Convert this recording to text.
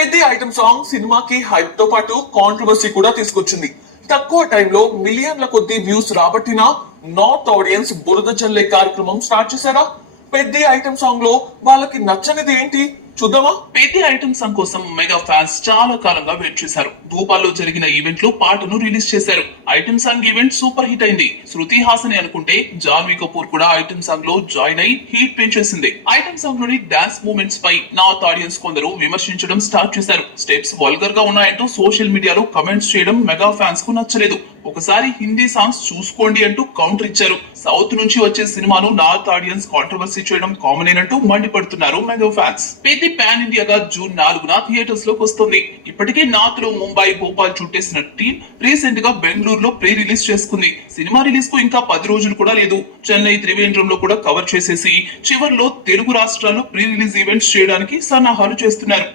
పెద్ద item song సినిమాకి hype తో పాటు కాంట్రవర్సీ కూడా తీసుకొచ్చింది. తక్కువ టైంలో మిలియన్ల కొద్ది వ్యూస్ రాబట్టిన నార్త్ ఆడియన్స్ బురద జల్లే కార్యక్రమం స్టార్ట్ చేశారా? పెద్ద ఐటమ్ సాంగ్ లో వాళ్ళకి నచ్చనిది ఏంటి చూద్దామా? పెద్ద ఐటమ్ సాంగ్ కోసం మెగా ఫ్యాన్స్ చాలా కాలంగా వెయిట్ చేశారు. భూపాల్లో జరిగిన ఈవెంట్ లో పాటను రిలీజ్ చేశారు. Item song event super hit అయింది. శృతి హాసన్ అనుకుంటే జాన్వీ కపూర్ కూడా ఐటమ్ సాంగ్ లో జాయిన్ అయి హీట్ పెంచేసింది. ఐటమ్ సాంగ్ లోని డాన్స్ మూమెంట్స్ పై నార్త్ ఆడియన్స్ కొందరు విమర్శించడం స్టార్ట్ చేశారు. స్టెప్స్ వల్గర్ గా ఉన్నాయంటూ సోషల్ మీడియాలో కమెంట్స్ చేయడం మెగా ఫ్యాన్స్ కు నచ్చలేదు. ఒకసారి హిందీ సాంగ్స్ చూసుకోండి అంటూ కౌంటర్ ఇచ్చారు. సౌత్ నుంచి వచ్చే సినిమాను నార్త్ ఆడియన్స్ కాంట్రవర్సీ చేయడం కామన్ అంటూ మండిపడుతున్నారు మెగా ఫ్యాన్స్. పెద్ద పాన్ ఇండియాగా జూన్ 4న థియేటర్స్ లోకి వస్తుంది. ఇప్పటికే నార్త్ లో ముంబై, భోపాల్ చుట్టేసిన టీం రీసెంట్ గా బెంగళూరులో ప్రీ రిలీజ్ చేసుకుంది. సినిమా రిలీజ్ కు ఇంకా 10 రోజులు కూడా లేదు. చెన్నై, త్రివేంద్రంలో కూడా కవర్ చేసేసి చివర్లో తెలుగు రాష్ట్రాల్లో ప్రీ రిలీజ్ ఈవెంట్స్ చేయడానికి సన్నాహాలు చేస్తున్నారు.